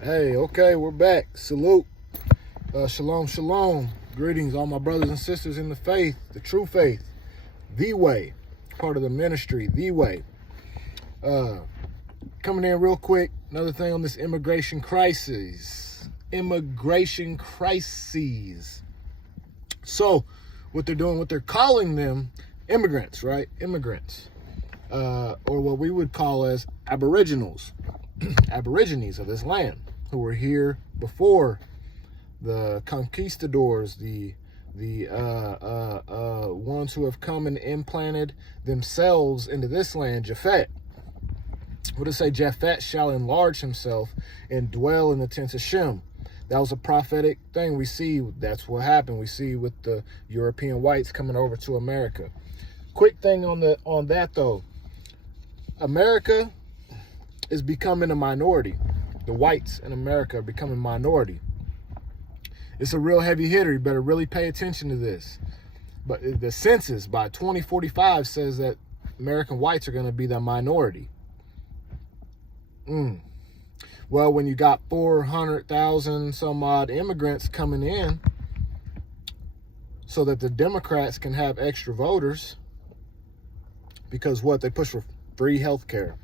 Hey, okay, we're back. Salute. Shalom, shalom. Greetings, all my brothers and sisters in the faith, the true faith, the way, part of the ministry, the way. Coming in real quick, another thing on this immigration crisis. So, what they're doing, what they're calling them, immigrants, right? Immigrants. Or what we would call as aboriginals, aborigines of this land, who were here before the conquistadors, the ones who have come and implanted themselves into this land. Japhet. What does it say? Japhet shall enlarge himself and dwell in the tents of Shem. That was a prophetic thing we see. That's what happened. We see with the European whites coming over to America. Quick thing on that though. America is becoming a minority. The whites in America are becoming minority. It's a real heavy hitter. You better really pay attention to this. But the census by 2045 says that American whites are going to be the minority. Well, when you got 400,000 some odd immigrants coming in so that the Democrats can have extra voters, because what? They push for free healthcare,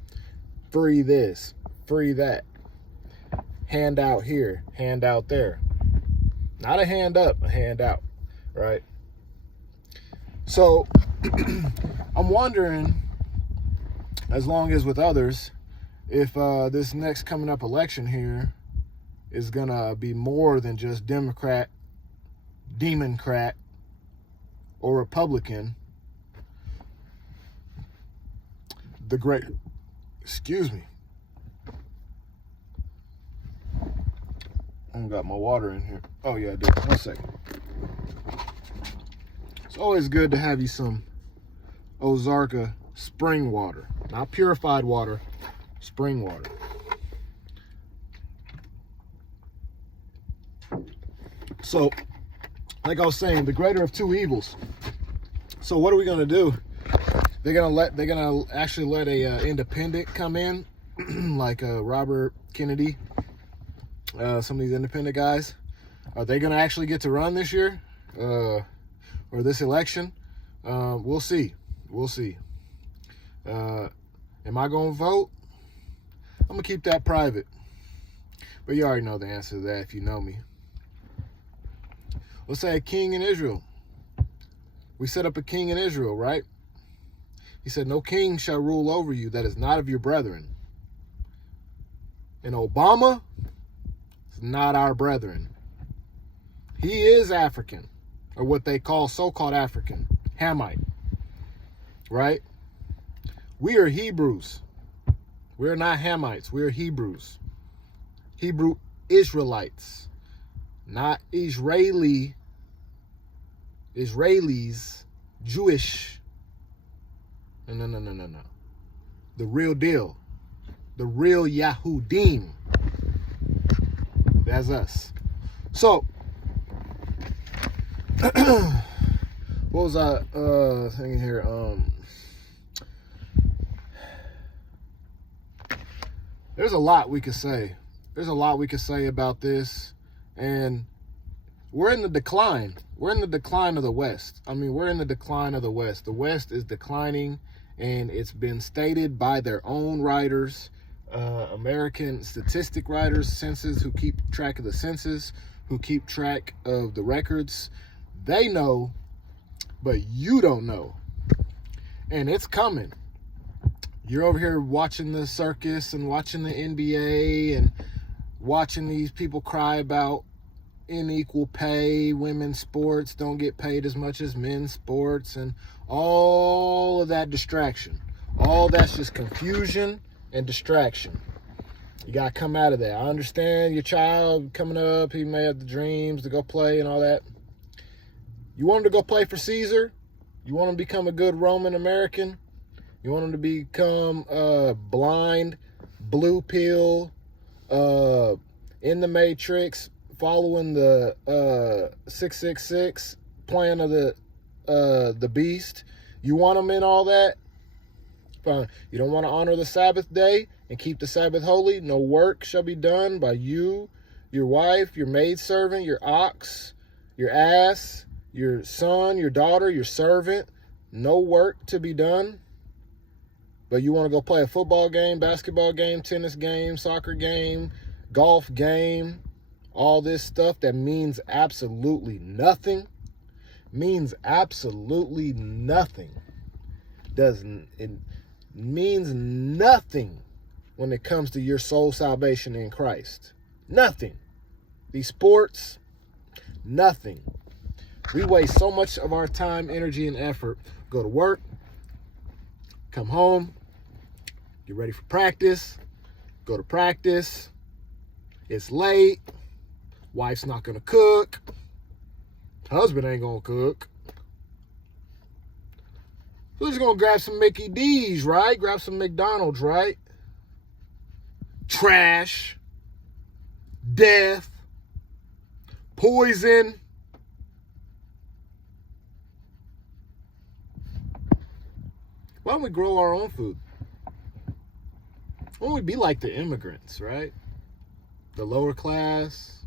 free this, free that, handout here, handout there. Not a hand up, a hand out, right? So I'm wondering, as long as with others, if this next coming up election here is gonna be more than just Democrat, Democrat, or Republican. Excuse me. I got my water in here. Oh yeah, I do. 1 second. It's always good to have you some Ozarka spring water, not purified water, spring water. So, like I was saying, the greater of two evils. So what are we gonna do? They're gonna actually let a independent come in, like Robert Kennedy. Some of these independent guys, are they gonna actually get to run this year, or this election? We'll see. Am I gonna vote? I'm gonna keep that private, but you already know the answer to that if you know me. Let's say a king in Israel. We set up a king in Israel, right? He said, no king shall rule over you that is not of your brethren. And Obama is not our brethren. He is African, or what they call so-called African, Hamite, right? We are Hebrews. We're not Hamites. We're Hebrews. Hebrew Israelites, not Israelis, Jewish. No. The real deal. The real Yahudim. That's us. So, what was I thinking here? There's a lot we could say. There's a lot we could say about this, and we're in the decline. We're in the decline of the West. We're in the decline of the West. The West is declining, and it's been stated by their own writers, American statistic writers, census, who keep track of the census, who keep track of the records. They know, but you don't know. And it's coming. You're over here watching the circus and watching the NBA and watching these people cry about unequal pay. Women's sports don't get paid as much as men's sports, and all of that distraction. All that's just confusion and distraction. You got to come out of that. I understand your child coming up, he may have the dreams to go play and all that. You want him to go play for Caesar? You want him to become a good Roman American? You want him to become blind, blue pill, in the Matrix, following the 666 plan of the beast? You want him in all that? Fine. You don't want to honor the Sabbath day and keep the Sabbath holy? No work shall be done by you, your wife, your maidservant, your ox, your ass, your son, your daughter, your servant. No work to be done. But you want to go play a football game, basketball game, tennis game, soccer game, golf game, all this stuff that means absolutely nothing. Means absolutely nothing. It means nothing when it comes to your soul salvation in Christ. Nothing. These sports, nothing. We waste so much of our time, energy, and effort. Go to work, come home, get ready for practice, go to practice. It's late. Wife's not going to cook. Husband ain't going to cook. We're just going to grab some Mickey D's, right? Grab some McDonald's, right? Trash. Death. Poison. Why don't we grow our own food? Why don't we be like the immigrants, right? The lower class,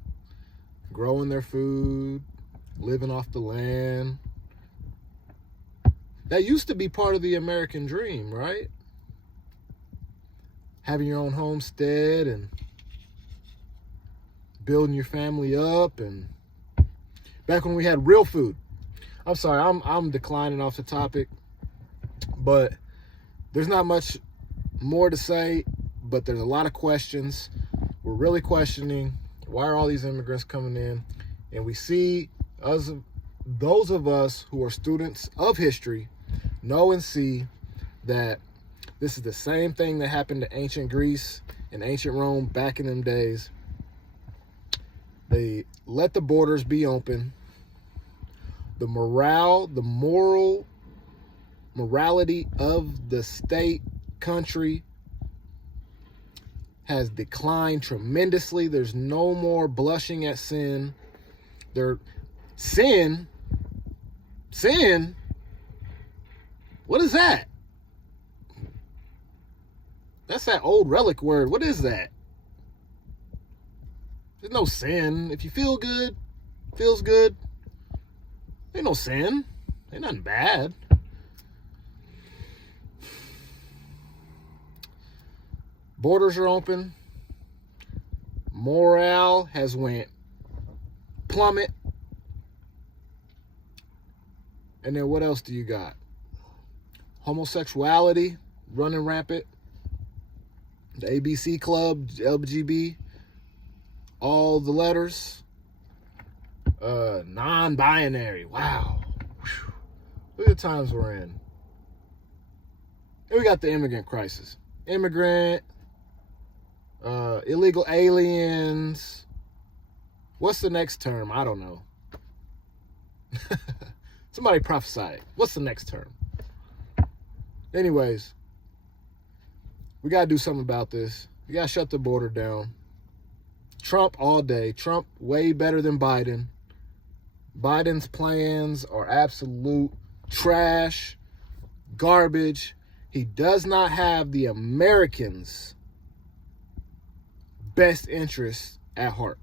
growing their food, living off the land. That used to be part of the American dream, right? Having your own homestead and building your family up, and back when we had real food. I'm sorry, I'm declining off the topic, but there's not much more to say, but there's a lot of questions. We're really questioning, why are all these immigrants coming in? And we see those of us who are students of history know and see that this is the same thing that happened to ancient Greece and ancient Rome back in them days. They let the borders be open. The moral morality of the state, country has declined tremendously. There's no more blushing at sin. Sin? What is that? That's that old relic word. What is that? There's no sin. If you feel good, feels good, ain't no sin. Ain't nothing bad. Borders are open. Morale has went plummet. And then what else do you got? Homosexuality running rampant. The ABC Club, LGB, all the letters. Non-binary. Wow. Whew. Look at the times we're in. And we got the immigrant crisis. Illegal aliens. What's the next term? I don't know. Somebody prophesy it. What's the next term? Anyways, we got to do something about this. We got to shut the border down. Trump all day. Trump way better than Biden. Biden's plans are absolute trash, garbage. He does not have the Americans' best interests at heart.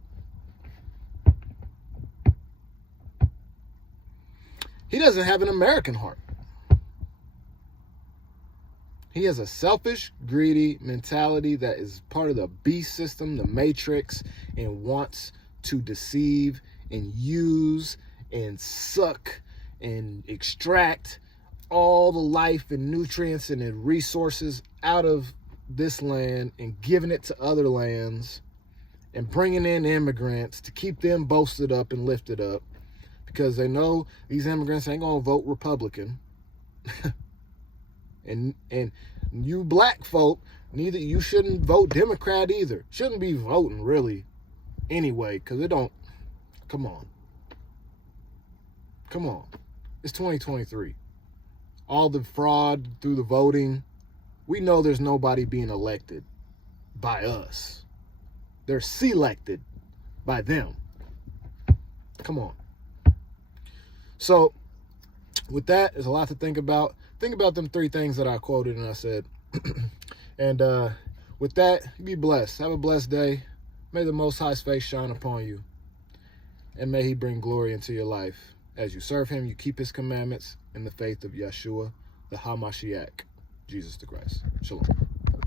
He doesn't have an American heart. He has a selfish, greedy mentality that is part of the beast system, the matrix, and wants to deceive and use and suck and extract all the life and nutrients and the resources out of this land and giving it to other lands and bringing in immigrants to keep them boasted up and lifted up, because they know these immigrants ain't gonna vote Republican. and you black folk, you shouldn't vote Democrat either. Shouldn't be voting really anyway, because it don't. Come on. It's 2023. All the fraud through the voting. We know there's nobody being elected by us. They're selected by them. Come on. So with that, there's a lot to think about. Think about them three things that I quoted and I said. And with that, be blessed. Have a blessed day. May the Most High's face shine upon you. And may he bring glory into your life. As you serve him, you keep his commandments in the faith of Yeshua, the HaMashiach, Jesus the Christ. Shalom.